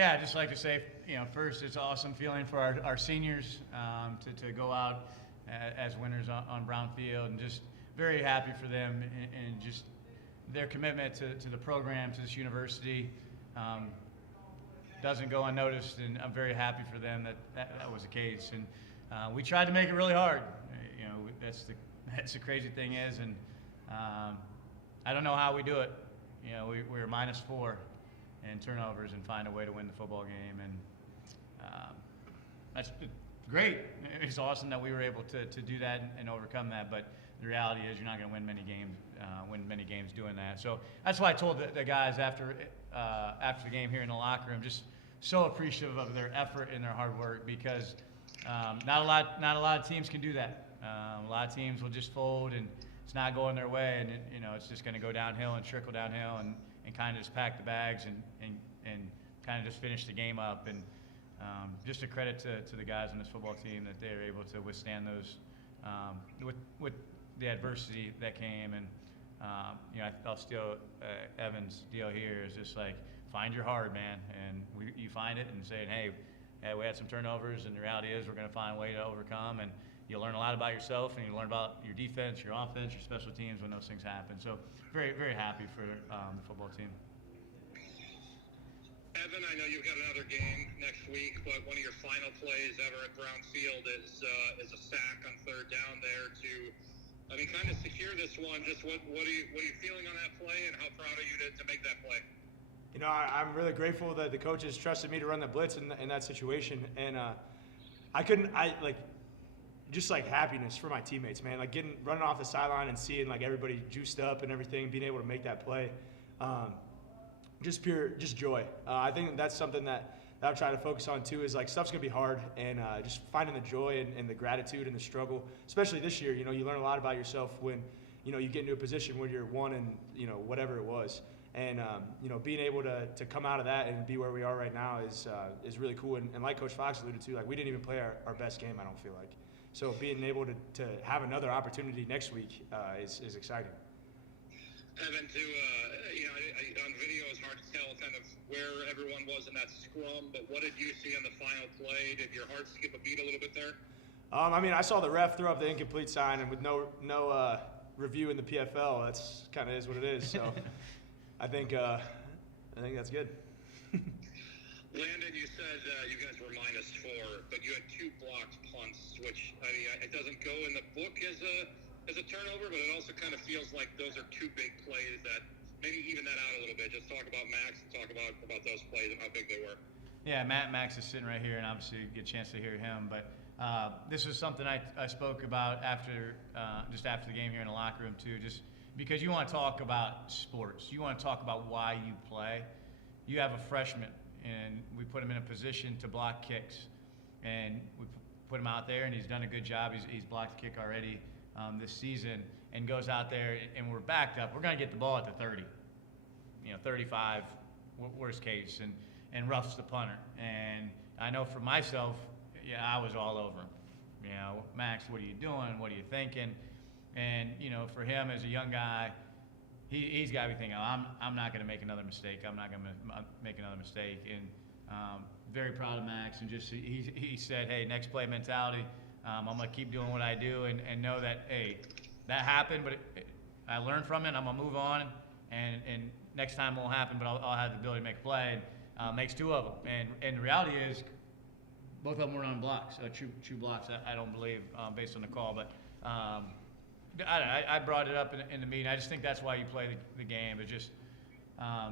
Yeah, I'd just like to say, first, it's an awesome feeling for our seniors to go out as winners on Brown Field, and just very happy for them and just their commitment to the program, to this university. Doesn't go unnoticed, and I'm very happy for them that was the case. And we tried to make it really hard. That's the crazy thing is, and I don't know how we do it. We were -4 in turnovers and find a way to win the football game, and that's great. It's awesome that we were able to do that and overcome that. But the reality is, you're not going to win many games doing that. So that's why I told the guys after the game here in the locker room, just so appreciative of their effort and their hard work, because not a lot of teams can do that. A lot of teams will just fold, and it's not going their way, and it's just going to go downhill and trickle downhill, and kind of just pack the bags and kind of just finish the game up. And just a credit to the guys on this football team that they were able to withstand those with the adversity that came. And I'll steal Evan's deal here is just like, find your heart, man, and you find it and saying, hey, we had some turnovers, and the reality is we're going to find a way to overcome, and you'll learn a lot about yourself, and you learn about your defense, your offense, your special teams when those things happen. So very, very happy for the football team. Evan, I know you've got another game next week, but one of your final plays ever at Brown Field is a sack on third down there to, kind of secure this one. Just what are you feeling on that play, and how proud are you to make that play? I'm really grateful that the coaches trusted me to run the blitz in that situation, and just like happiness for my teammates, man. Like running off the sideline and seeing like everybody juiced up and everything, being able to make that play, just joy. I think that's something that I'll try to focus on too. Is like, stuff's gonna be hard, and just finding the joy and the gratitude and the struggle. Especially this year, you learn a lot about yourself when you get into a position where you're one and whatever it was. And being able to come out of that and be where we are right now is really cool. And like Coach Fox alluded to, like, we didn't even play our best game, I don't feel like. So being able to have another opportunity next week is exciting. Evan, on video it's hard to tell kind of where everyone was in that scrum, but what did you see on the final play? Did your heart skip a beat a little bit there? I saw the ref throw up the incomplete sign, and with no review in the PFL, that's kind of is what it is. So I think that's good. Landon, you said you guys were -4, but you had 2 blocked punts, which it doesn't go in the book as a turnover, but it also kind of feels like those are 2 big plays that maybe even that out a little bit. Just talk about Max and talk about those plays and how big they were. Yeah, Max is sitting right here, and obviously you get a chance to hear him. But this was something I spoke about after the game here in the locker room too. Just because you want to talk about sports, you want to talk about why you play. You have a freshman, and we put him in a position to block kicks, and we put him out there, and he's done a good job. He's blocked a kick already this season, and goes out there, and we're backed up. We're going to get the ball at the 30, 35, worst case, and roughs the punter. And I know for myself, I was all over him. Max, what are you doing? What are you thinking? And for him as a young guy, he's got to be thinking, I'm not going to make another mistake. I'm not going to make another mistake. And very proud of Max. And just he said, hey, next play mentality. I'm going to keep doing what I do and know that, hey, that happened, but I learned from it. I'm going to move on, and next time won't happen, but I'll have the ability to make a play. And makes 2 of them. And the reality is, both of them were on blocks, true blocks, I don't believe, based on the call. But I brought it up in the meeting. I just think that's why you play the game. It's just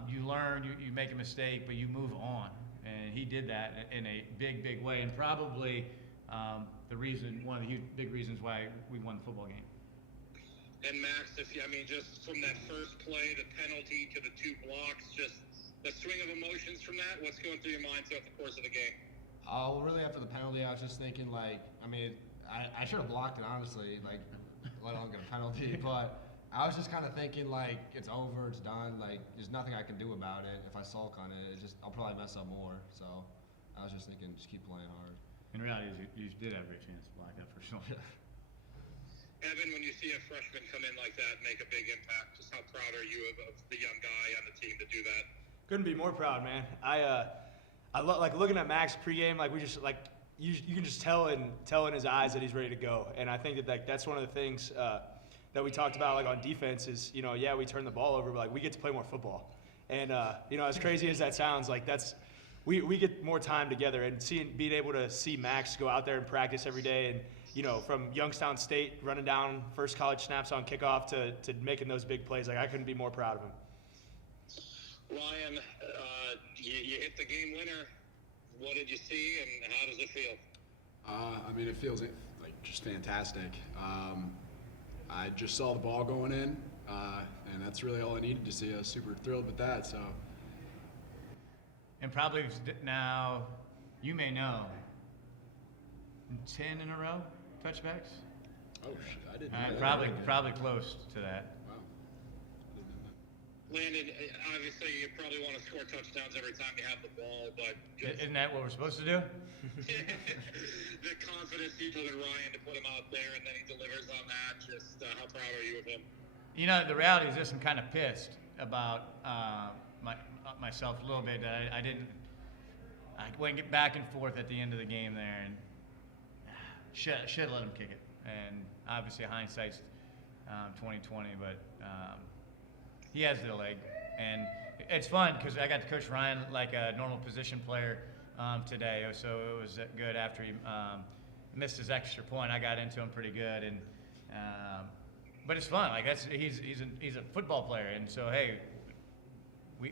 you learn, you make a mistake, but you move on. And he did that in a big, big way, and probably one of the big reasons why we won the football game. And Max, just from that first play, the penalty to the 2 blocks, just the swing of emotions from that, what's going through your mind throughout the course of the game? Oh, really, after the penalty, I was just thinking, I should have blocked it, honestly, let alone get a penalty, but I was just kind of thinking, it's over, it's done, there's nothing I can do about it. If I sulk on it, I'll probably mess up more, so I was just thinking, just keep playing hard. In reality, you did have a great chance to block that for sure. Evan, when you see a freshman come in like that and make a big impact, just how proud are you of the young guy on the team to do that? Couldn't be more proud, man. I like looking at Max pregame. Like we just like you can just tell in his eyes that he's ready to go. And I think that like that's one of the things that we talked about like on defense is yeah, we turn the ball over, but like we get to play more football. And as crazy as that sounds, like that's we get more time together, and being able to see Max go out there and practice every day, and from Youngstown State running down first college snaps on kickoff to making those big plays, like I couldn't be more proud of him. Ryan, you hit the game winner. What did you see, and how does it feel? I mean, it feels like just fantastic. I just saw the ball going in, and that's really all I needed to see. I was super thrilled with that. So. And probably now, you may know, 10 in a row touchbacks. Oh shit! I didn't know that. Probably close to that. Wow. I didn't know that. Landon, obviously you probably want to score touchdowns every time you have the ball, but Isn't that what we're supposed to do? the confidence you put in Ryan to put him out there and then he delivers on that, just how proud are you of him? The reality is this: I'm kind of pissed about myself a little bit. That I went back and forth at the end of the game there, and should have let him kick it. And obviously hindsight's 2020, but he has the leg, and it's fun because I got to coach Ryan like a normal position player today. So it was good. After he missed his extra point, I got into him pretty good, and but it's fun. Like he's a football player, and so hey,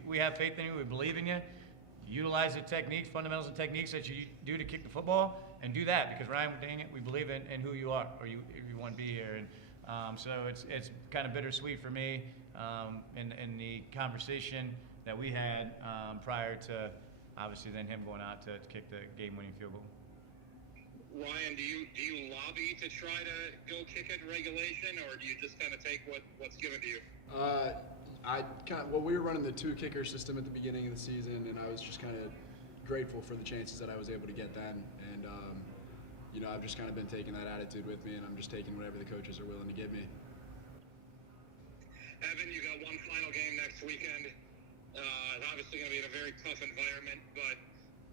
we have faith in you. We believe in you. Utilize the techniques, fundamentals and techniques that you do to kick the football, and do that because Ryan, dang it, we believe in who you are, or you want to be here. And so it's kind of bittersweet for me in the conversation that we had prior to obviously then him going out to kick the game-winning field goal. Ryan, do you lobby to try to go kick it in regulation, or do you just kind of take what's given to you? We were running the 2-kicker system at the beginning of the season, and I was just kind of grateful for the chances that I was able to get then. And I've just kind of been taking that attitude with me, and I'm just taking whatever the coaches are willing to give me. Evan, you got one final game next weekend. It's obviously going to be in a very tough environment, but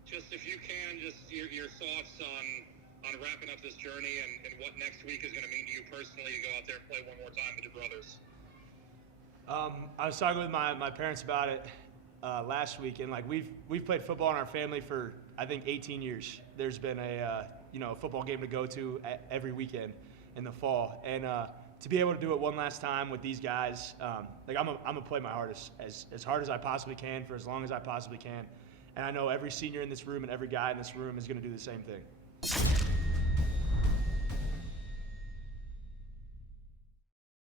just if you can, just your thoughts on wrapping up this journey and what next week is going to mean to you personally. You go out there and play one more time with your brothers. I was talking with my parents about it last week, and like we've played football in our family for I think 18 years. There's been a football game to go to every weekend in the fall, and to be able to do it one last time with these guys, like I'm gonna play my hardest as hard as I possibly can for as long as I possibly can, and I know every senior in this room and every guy in this room is gonna do the same thing.